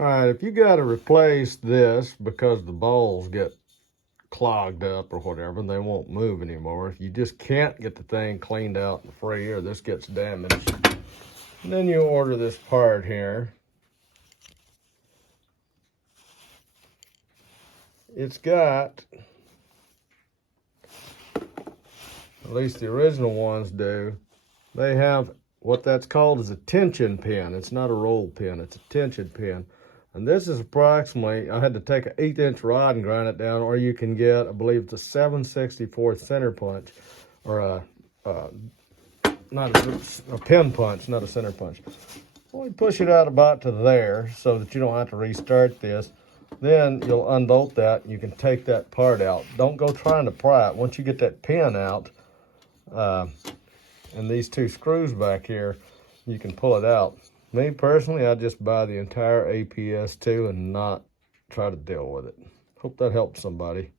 All right, if you got to replace this because the balls get clogged up or whatever, they won't move anymore. If you just can't get the thing cleaned out and free, or this gets damaged, then you order this part here. It's got, at least the original ones do, they have what that's called is a tension pin. It's not a roll pin, it's a tension pin. And this is approximately, I had to take an 1/8" rod and grind it down, or you can get, I believe it's a 7/64 center punch, or not a pin punch, not a center punch. Only push it out about to there so that you don't have to restart this. Then you'll unbolt that and you can take that part out. Don't go trying to pry it. Once you get that pin out, and these two screws back here, you can pull it out. Me personally, I just buy the entire APS-2 and not try to deal with it. Hope that helps somebody.